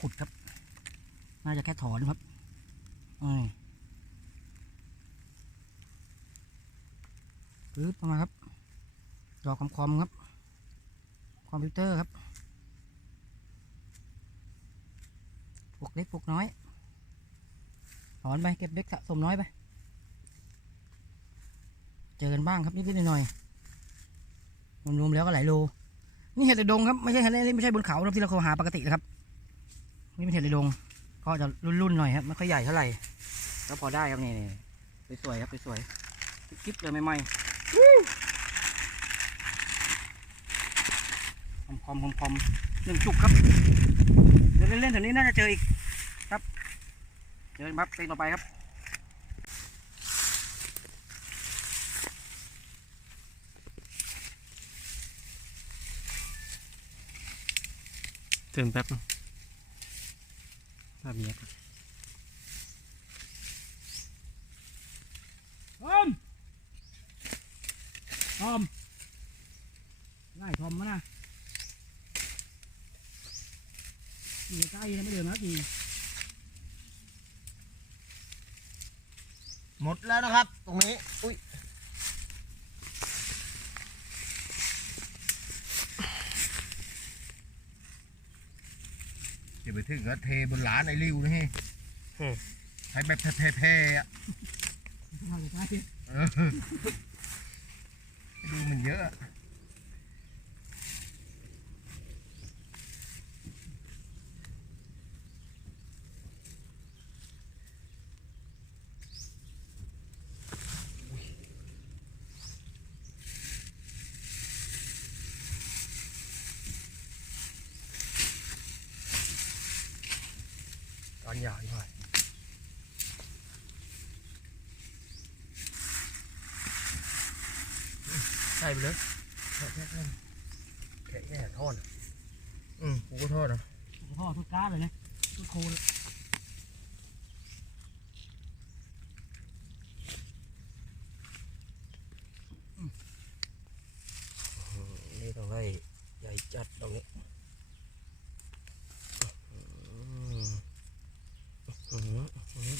ขุดครับ น่าจะแค่ถอนครับอืมปึ๊บมาครับจอคอมๆครับ คอมพิวเตอร์ครับพวกเล็กพวกน้อย ถอนไป เก็บเล็กสะสมน้อยไป เจอกันบ้างครับนิดๆหน่อยๆรวมๆแล้วก็หลายโลนี่เห็ดในดงครับ ไม่ใช่เห็ดไม่ใช่บนเขาที่เราเคยหาปกตินะครับ นี่เป็นเห็ดในดงก็จะรุ่นๆหน่อยครับไม่ค่อยใหญ่เท่าไหร่ก็พอได้ครับนี่นี่สวยๆครับสวยๆคลิปเลยใหม่ๆคอมๆคอมๆหนึ่งจุกครับเดินเล่นๆแถวนี้น่าจะเจออีกครับเจอกันครับเพลงต่อไปครับเติมแป๊บนึง ภาพเนี้ยครับทอมทอมไล่ทอมมานะอยู่ใกล้นะไม่เดินนะทีหมดแล้วนะครับ ตรงนี้ อุ้ย จะไปถึงก็เทบนหลานไอ้ริวนี่ใช้แบบแพ้ๆๆอะมาเลยใกล้เออดูมันเยอะอะ ตอนหยาดหน่อยใช่ไปเลยแค่แค่แค่แค่แค่ทอดอืมกูก็โทษนะพ่อดทุกก้าเลยนะทุกโคนนี่ต้องให้ใหญ่จัดตรงนี้อืมอืมอืม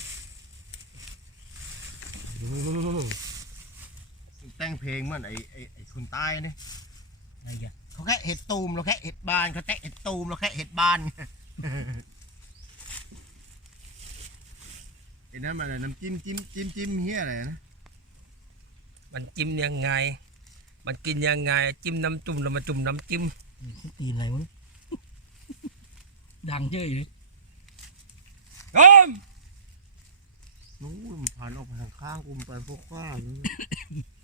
อืม แต่ง เพลงเหมือนไอ้ไอ้ไอ้คนใต้นี่อะไรอย่างเขาแค่เห็ดตูมเราแค่เห็ดบานเขาแค่เห็ดตูมเราแค่เห็ดบานไอ้นั่นมันอะไรน้ำจิ้มจิ้มจิ้มจิ้มเฮียอะไรนะมันจิ้มยังไง มันกินยังไง จิ้มน้ำจุ่มแล้วมาจุ่มน้ำจิ้มตีนอะไรวะเนี่ยดังเจ้ยเลยโอ้มนู้นมันผ่านออกไปทางข้างกูมันไปพวกข้านี่ยั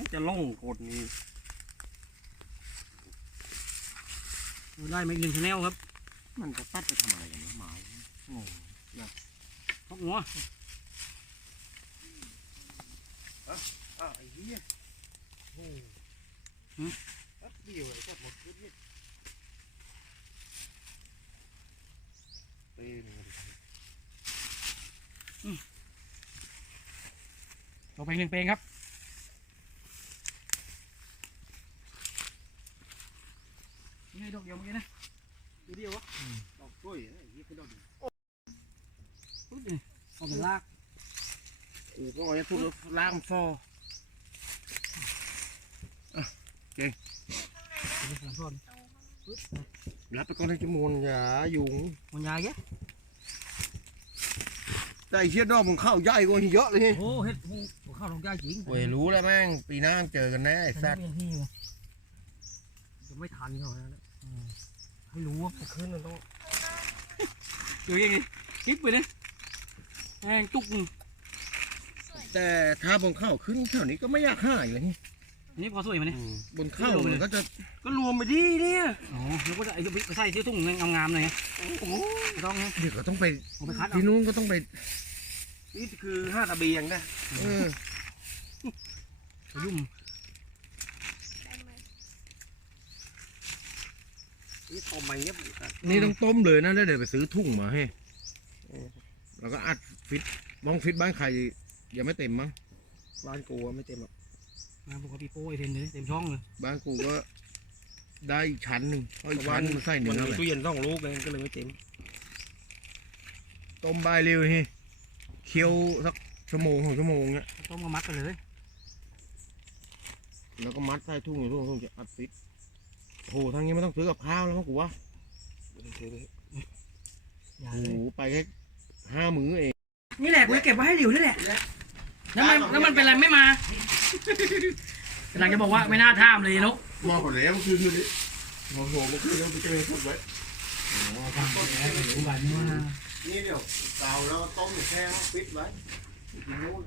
งจะล่องโคตรนี้ได้มาอีกหนึ่งชาแนลครับ มันจะตัดไปทำอะไรกันวะหมายงงพกหัวอ้าวไอ้เหี้ยโอ้แป๊บเดียวเลยก็หมดชุดนี่เป้หนึ่งเลยลงไปอีกหนึ่งเพลงครับ นี่ให้ดอกเดียวเมื่อกี้นะดูเดียววะดอกกล้วยไอ้เหี้ยคือดอกเดียวปึ๊บนี่เอาเป็นลากกูก็เอาไว้พูดแล้วล่างฟอเป็นสามท่อนรับไปก่อนให้จมูกอย่ายุงมันยายแกแต่ไอ้เชี่ยดอกมึงเข้าใหญ่กว่าเยอะเลยโอ้เฮ็ดโอ้โหข้าวลงยายจริงเว้ยรู้แล้วแม่งปีหน้าเจอกันแน่ไอ้แต่สัตไม่ว์เป็นที่เลยจะไม่ทันเขาแล้ว นะอืมให้รู้ว่าขึ้นมันต้องดูยังไงคลิปไปเนี่ยแม่งจุกหนึ่งแต่ถ้าบนเข้าขึ้นแถวนี้ก็ไม่อยากหายเลยอันนี้พอสวยไหมเนี่ยบนเข้ามันก็จะก็รวมไปดิเนี่ยอ๋อแล้วก็จะไอ้ไปใส่ที่ตุ้งงามๆหน่อยไงไม่ต้องไงเดี๋ยวก็ต้องไปเอาไปคัดเอาที่นู้นก็ต้องไปนี่คือห้าตะเบียงนะเออไปยุ่ม นี่ตอมมาเงี้ยนี่ต้องต้มเลยนะแล้วเดี๋ยวไปซื้อถุงมาให้แล้วก็อัดฟิตบ้องฟิตบ้านใครยังไม่เต็มมั้งบ้านกูอะไม่เต็มหรอกมาปกติโป้ไอเทนเลยเต็มช่องเลยบ้านกูก็ได้อีกชั้นหนึ่งเพราะอีกวัชั้นมันใส่เนื้มันอมีเลยตู้เย็นสองลูกเลยก็เลยไม่เต็มต้มใบเร็วนี่เคี่ยวสักชั่วโมงสองชั่วโมงเนี้ยต้มกับมัดไปเลย แล้วก็มัดใส่ทุ่งอยู่ทุ่งทุ่งจะอัดฟิต โอ้โหทางนี้ไม่ต้องซื้อกับข้าวแล้วมั้งกูว่าอย่าโอ้เลโหยไปแค่ห้ามื้อเองนี่แหละกูจะเก็บไว้ให้หลิวนี่แหละแล้วมันแล้วมันเป็นอะไรไม่มากำลังจะบอกว่าไม่น่าท่ามเลยนุ๊กมองก่อนแล้วคือคือนี่มองโหมคือแล้วไปเจอสุดไว้นี่เดี๋ยวเตาแล้วก็ต้มแช่ฟิตไว้กินนู้น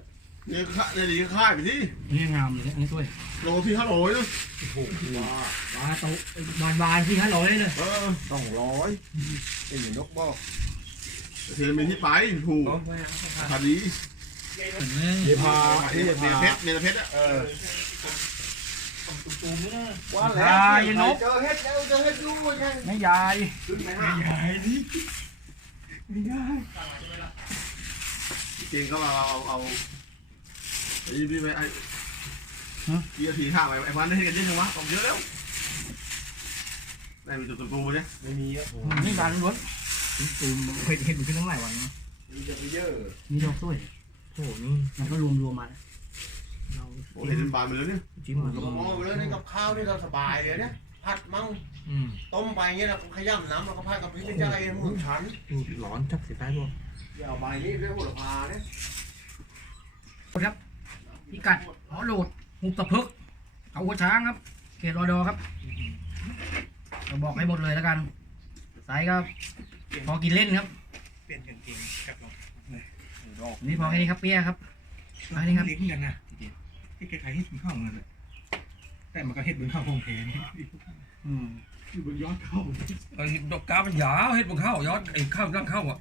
เนี่ยข้าเนี่ยดีค่ายไปที่นี่งามเลยเนี่ยอันนี้ด้วยโลที่ห้าร้อยนะบาโตบานบานที่ห้าร้อยเลยเออสองร้อยไอ้หนกบอกเทียนมีที่ไปผูกพอดีเยพาที่เมียเพชรเมียเพชรอะเออว่าแล้วเจอเฮ็ดแล้วเจอเฮ็ดรู้ยังไม่ยายขึ้นไปหาใหญ่นี่ไม่ได้จริงก็เอาเอาเอา ไอ้พี่ไปไอ้กี่นาทีข้าวไปไอ้พันได้เห็นกันยังไงวะตอบเยอะแล้วได้มีจุดตูเนี่ยไม่มีอะนี่บานล้วนตูมเคยเห็นมันขึ้นตั้งหลายวันนะมีจะไปเยอะมีดอกด้วยโอ้นี่มันก็รวมรวมมาโอ้เห็นเป็นบานไปแล้วเนี่ยจิ้มมันมองไปเลยนี่กับข้าวนี่เราสบายเลยเนี่ยผัดมั่งอืมต้มไปเงี้ยเราขย้ำน้ำเราก็ผัดกับพริกไม่ใช่หมึกชั้นร้อนจับสีฟ้าด้วยอย่าเอาใบนี้เรียกโหระพาเนี่ย ครับ พิกัดหอโหลดหุบตะพึกเขาหัวช้างครับ เขตรอดอครับเราบอกให้หมดเลยแล้วกันสายก็พอกินเล่นครับ เปลี่ยนกางเกงกับรองนี่พอแค่นี้ครับเปี้ยครับอันนี้ครับเลี้ยงกันนะที่คล้ายๆเห็ดบนเข้าเหมือนกันแต่มันก็เห็ดบนเข้าโฮมเพนอืมอยู่บนยอดเข้าไอ้ดอกกามันยาวเฮ็ดบนข้าวยอดไอ้ข้าวร่างข้าวอะ